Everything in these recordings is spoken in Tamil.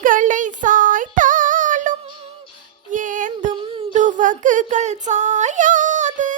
புலிகளை சாய்த்தாலும் ஏந்தும் துவக்குகள் சாயாது.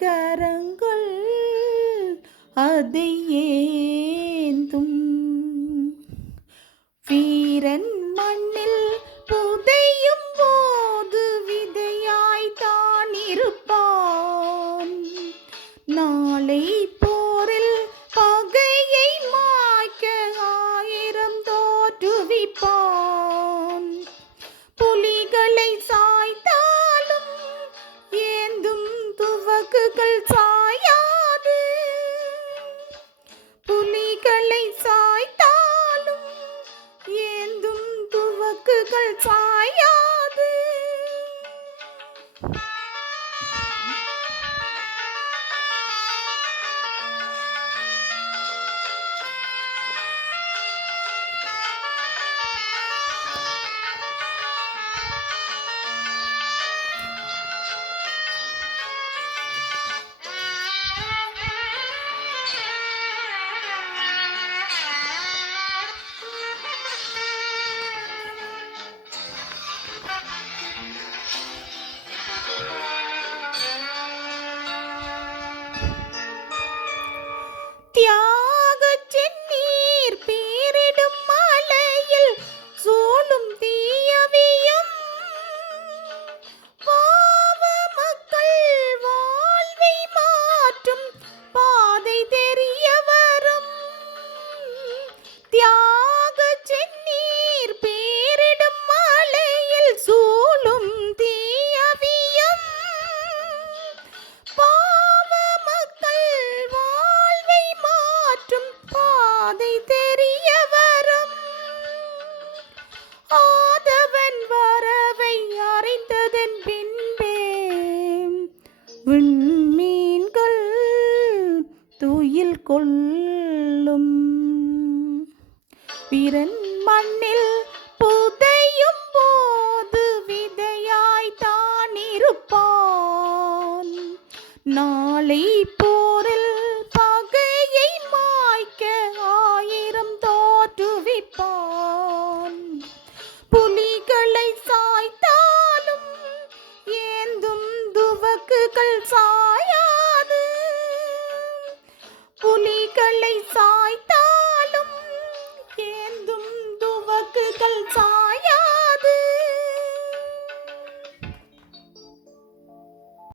கரங்கள் அதை ஏந்தும் வீரன் மண்ணில் புதையும் போது விதையாய்த்தான் இருப்பான். நாளை போரில் பகையை மாய்க்க 1000 தோற்றுவிப்பான். புலிகளை சாய்த்தாலும் ஏந்தும் துவக்குகள் சாயாது. புலிகளை சாய்த்தாலும் ஏந்தும் துவக்குகள் சாயாது. தியாகச் செந்நீர் பீரிடும் மலையில் சூழும் தீயவியும் பாவ மக்கள் வாழ்வை மாற்றும் பாதை தெரிய வரும். தியாகச் செந்நீர் பீரிடும் மலையில் சூழும் தீயவியும் பாவ மக்கள் வாழ்வை மாற்றும் பாதை தெரிய வரும். ஆதவன் வரவை அறிந்ததன் பின்பே விண்மீன்கள் துயில் கொள்ளும். வீரன் மண்ணில் புதையும் போது விதையாய்த்தான் இருப்பான். நாளை போரில் பகையை மாய்க்க 1000 தோற்றுவிப்பான். புலிகளை சாய்த்தாலும் ஏந்தும் துவக்குகள் சாயாது. புலிகளை சாய்த்தாலும் ஏந்தும் துவக்குகள் சாயாது.